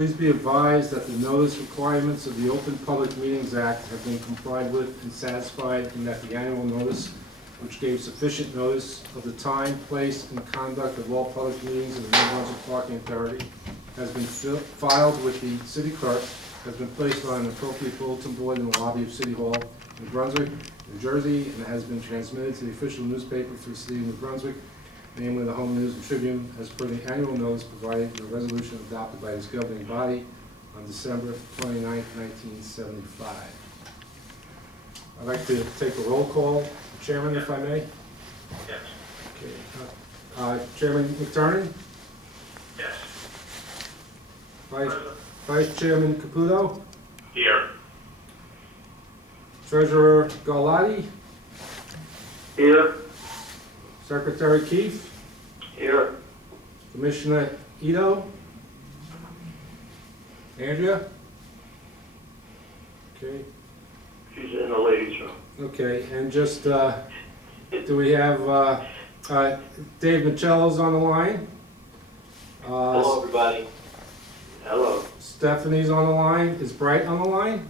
Please be advised that the notice requirements of the Open Public Meetings Act have been complied with and satisfied, and that the annual notice, which gave sufficient notice of the time, place, and conduct of all public meetings of the New Brunswick Parking Authority, has been filed with the city clerk, has been placed on an appropriate bulletin board in the lobby of City Hall in Brunswick, New Jersey, and has been transmitted to the official newspaper for the city of New Brunswick, namely the Home News and Tribune, as per the annual notice provided in the resolution adopted by this governing body on December 29, 1975. I'd like to take a roll call, Chairman, if I may. Yes. Okay. Chairman McTurnan? Yes. Vice Chairman Caputo? Here. Treasurer Galati? Here. Secretary Keefe? Here. Commissioner Ito? Andrea? Okay. She's in the ladies' room. Okay, and just, do we have, Dave Michello's on the line? Hello, everybody. Hello. Stephanie's on the line. Is Bright on the line?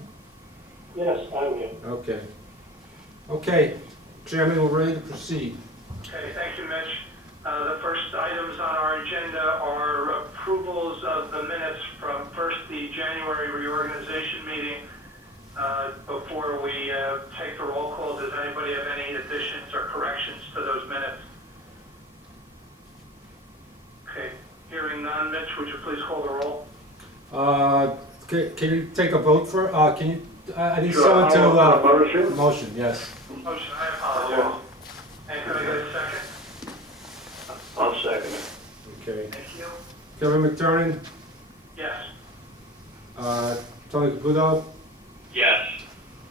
Yes, I'm here. Okay. Okay, Chairman, we're ready to proceed. Okay, thank you, Mitch. The first items on our agenda are approvals of the minutes from first the January reorganization meeting. Before we take the roll call, does anybody have any additions or corrections to those minutes? Okay, hearing none, Mitch, would you please call the roll? Can you take a vote for, can you, I need Sure, someone to, motion? motion, yes. Motion, I apologize. And could I get a second? I'll second it. Okay. Thank you. Kevin McTurnan, Yes. Tony Caputo, Yes.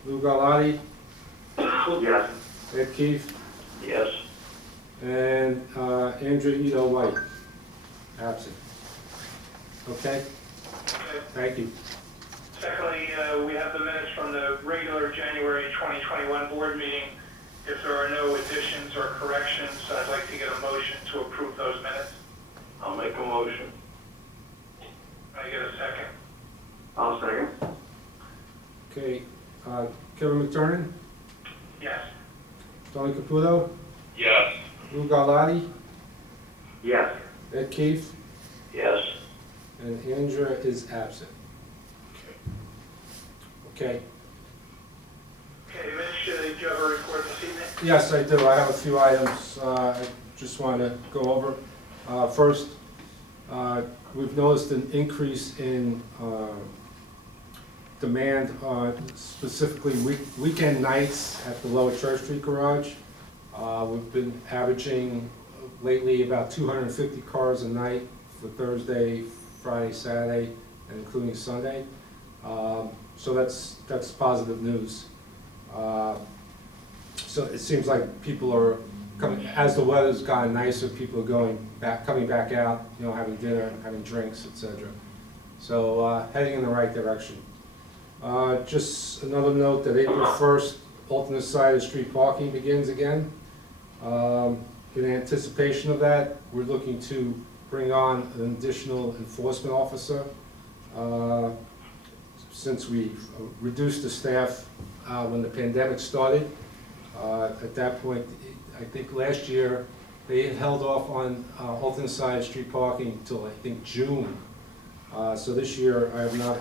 Lou Galati, Yes. Ed Keefe, Yes. and Andrea Ito White, absent. Okay, Okay. thank you. Secondly, we have the minutes from the regular January 2021 board meeting. If there are no additions or corrections, I'd like to get a motion to approve those minutes. I'll make a motion. Can I get a second? I'll second. Okay, Kevin McTurnan, Yes. Tony Caputo, Yes. Lou Galati, Yes. Ed Keefe, Yes. and Andrea is absent. Okay. Okay, Mitch, do you have a report this evening? Yes, I do. I have a few items I just want to go over. First, we've noticed an increase in demand, specifically weekend nights at the Lower Church Street Garage. We've been averaging lately about 250 cars a night for Thursday, Friday, Saturday, and including Sunday. So that's positive news. So it seems like people are coming, as the weather's gotten nicer, people are coming back out, you know, having dinner, having drinks, etc. So heading in the right direction. Just another note that April 1st, alternate side of street parking begins again. In anticipation of that, we're looking to bring on an additional enforcement officer. Since we reduced the staff when the pandemic started. At that point, I think last year, they had held off on alternate side street parking until I think June. So this year, I have not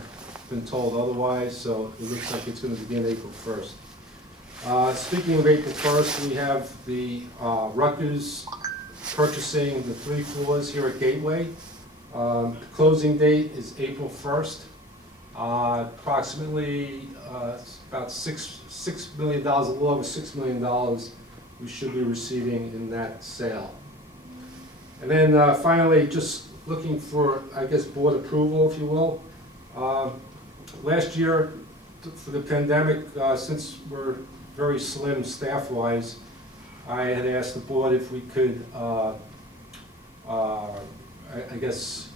been told otherwise, so it looks like it's going to begin April 1st. Speaking of April 1st, we have the Rutgers purchasing the 3 floors here at Gateway. The closing date is April 1st. Approximately about $6 million, a little over $6 million we should be receiving in that sale. And then finally, just looking for, I guess, board approval, if you will. Last year, for the pandemic, since we're very slim staff-wise, I had asked the board if we could, I guess,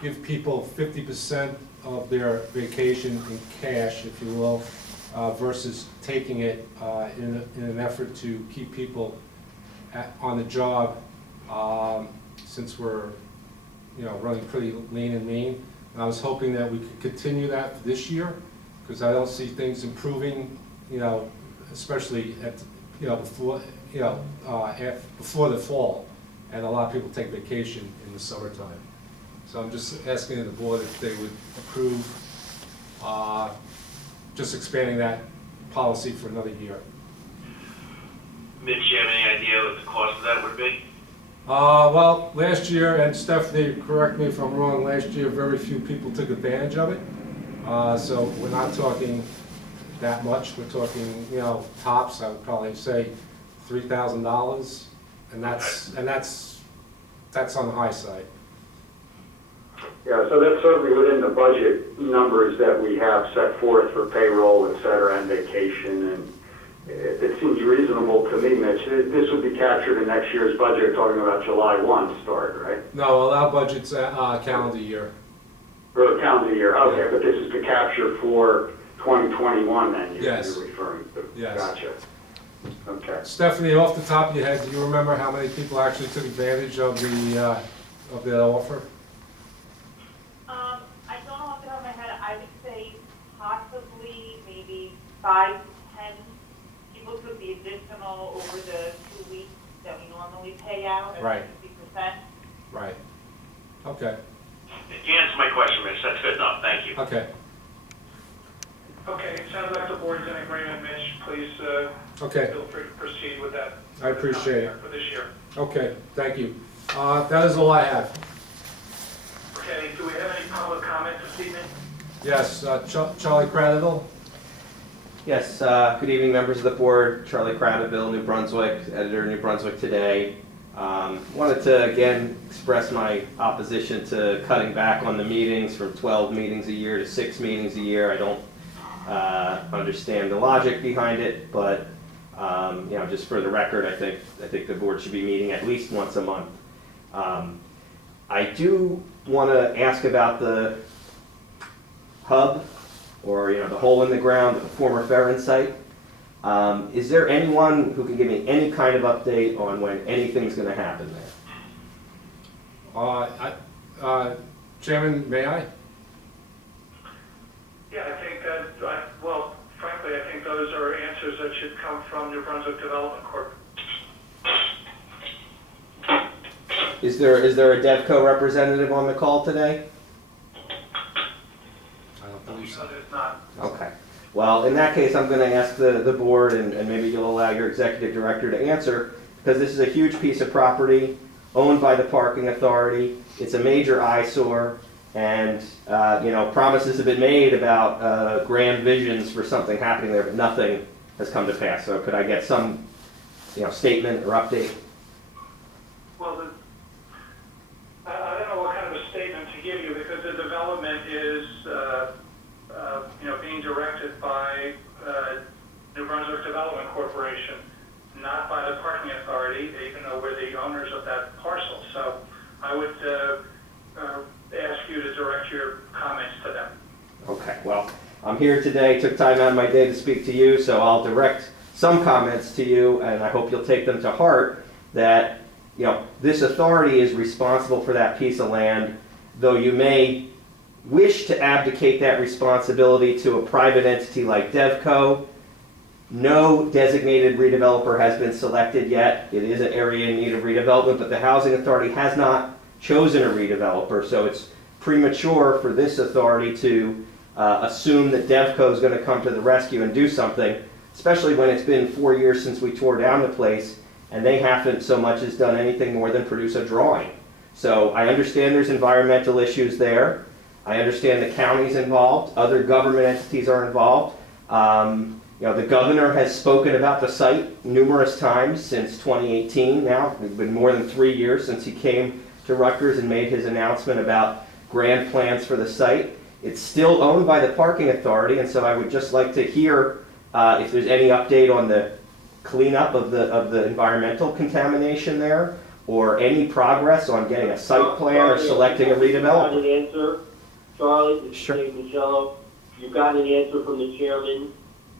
give people 50% of their vacation in cash, if you will, versus taking it in an effort to keep people on the job, since we're running pretty lean and mean. And I was hoping that we could continue that for this year, because I don't see things improving, especially at, before, before the fall. And a lot of people take vacation in the summertime. So I'm just asking the board if they would approve just expanding that policy for another year. Mitch, you have any idea what the cost of that would be? Well, last year, and Stephanie, correct me if I'm wrong, last year very few people took advantage of it. So we're not talking that much. We're talking, tops, I would probably say $3,000, and that's on the high side. Yeah, so that's certainly within the budget numbers that we have set forth for payroll, et cetera, and vacation, and it seems reasonable to me, Mitch. This would be captured in next year's budget, talking about July 1 start, right? No, well, our budget's calendar year. Or calendar year, okay, but this is the capture for 2021 then, Yes. you're referring to? Yes. Gotcha. Okay. Stephanie, off the top of your head, do you remember how many people actually took advantage of the offer? I don't know off the top of my head. I would say possibly maybe 5 to 10 people took the additional over the 2 weeks that we normally pay out at Right. 50%. Right. Okay. You answered my question, Mitch. That's good enough. Thank you. Okay. Okay, it sounds like the board's in agreement, Mitch. Please Okay. feel free to proceed with that. I appreciate it. For this year. Okay. Thank you. That is all I have. Okay, do we have any public comment this evening? Yes. Charlie Cradaville. Yes, good evening, members of the board. Charlie Cradaville, New Brunswick, editor, New Brunswick Today. Wanted to again express my opposition to cutting back on the meetings from 12 meetings a year to 6 meetings a year. I don't understand the logic behind it, but just for the record, I think the board should be meeting at least once a month. I do want to ask about the hub, or the hole in the ground at the former Ferrin site. Is there anyone who can give me any kind of update on when anything's going to happen there? Chairman, may I? Yeah, I think that, well, frankly, I think those are answers that should come from New Brunswick Development Corp. Is there a DevCo representative on the call today? I don't believe so. So there's not. Okay. Well, in that case, I'm going to ask the board, and maybe you'll allow your executive director to answer, because this is a huge piece of property owned by the parking authority. It's a major eyesore, and promises have been made about grand visions for something happening there, but nothing has come to pass. So could I get some statement or update? Well, I don't know what kind of a statement to give you, because the development is, being directed by New Brunswick Development Corporation, not by the parking authority, even though we're the owners of that parcel. So I would ask you to direct your comments to them. Okay, well, I'm here today, took time out of my day to speak to you, so I'll direct some comments to you, and I hope you'll take them to heart, that this authority is responsible for that piece of land, though you may wish to abdicate that responsibility to a private entity like DevCo. No designated redeveloper has been selected yet. It is an area in need of redevelopment, but the Housing Authority has not chosen a redeveloper, so it's premature for this authority to assume that DevCo is going to come to the rescue and do something, especially when it's been 4 years since we tore down the place, and they haven't so much as done anything more than produce a drawing. So I understand there's environmental issues there. I understand the county's involved. Other government entities are involved. The governor has spoken about the site numerous times since 2018 now. It's been more than 3 years since he came to Rutgers and made his announcement about grand plans for the site. It's still owned by the parking authority, and so I would just like to hear if there's any update on the cleanup of the environmental contamination there, or any progress on getting a site plan or selecting a redeveloper. You got an answer, Charlie, this is Sure. Dave Michello. You got an answer from the chairman.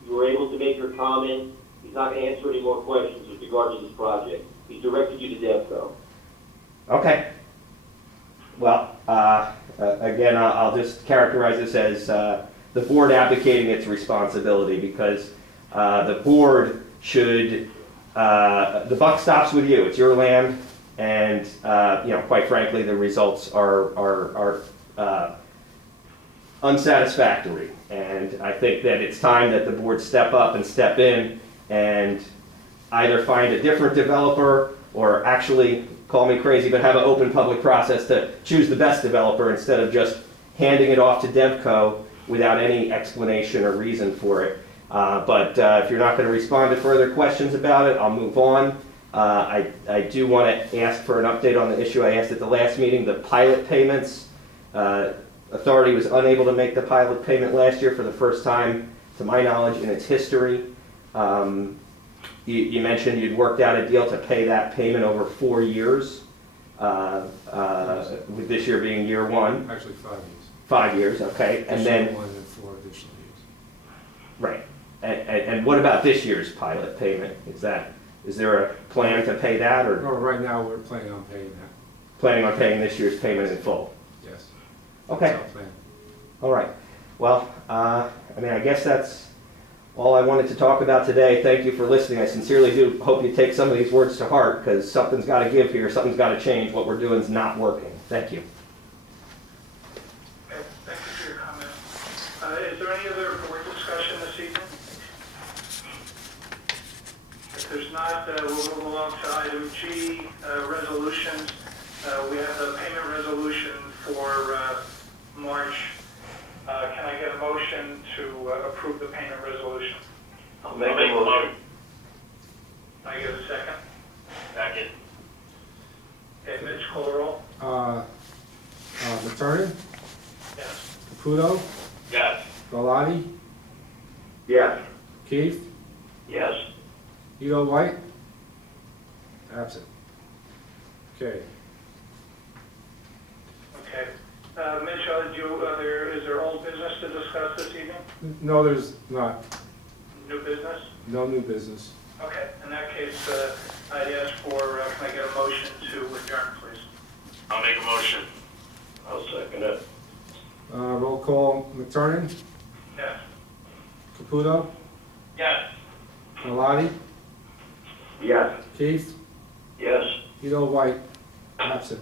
You were able to make your comment. He's not going to answer any more questions with regard to this project. He directed you to DevCo. Okay. Well, again, I'll just characterize this as the board abdicating its responsibility because the board should, the buck stops with you. It's your land, and quite frankly, the results are unsatisfactory. And I think that it's time that the board step up and step in and either find a different developer or actually, call me crazy, but have an open public process to choose the best developer instead of just handing it off to Devco without any explanation or reason for it. But if you're not going to respond to further questions about it, I'll move on. I do want to ask for an update on the issue I asked at the last meeting, the pilot payments. Authority was unable to make the pilot payment last year for the first time, to my knowledge, in its history. You mentioned you'd worked out a deal to pay that payment over 4 years, with this year being year one. Actually, 5 years. 5 years, okay. And then, Additional 1 and 4 additional years. right. And what about this year's pilot payment? Is there a plan to pay that, or Oh, right now, we're planning on paying that, planning on paying this year's payment in full? yes. Okay. That's our plan. All right. Well, I guess that's all I wanted to talk about today. Thank you for listening. I sincerely do hope you take some of these words to heart, because something's got to give here. Something's got to change. What we're doing is not working. Thank you. Okay, thank you for your comment. Is there any other board discussion this evening? If there's not, we'll move along to item G, resolutions. We have the payment resolution for March. Can I get a motion to approve the payment resolution? I'll make a motion. Can I get a second? Second. Okay, Mitch, call the roll. McTurnan, Yes. Caputo, Yes. Galati, Yes. Keith, Yes. Ito White, absent. Okay. Okay. Mitch, is there old business to discuss this evening? No, there's not. New business? No new business. Okay, in that case, I'd ask for, can I get a motion to adjourn, please? I'll make a motion. I'll second it. Roll call, McTurnan, Yes. Caputo, Yes. Galati, Yes. Keith, Yes. Ito White, absent.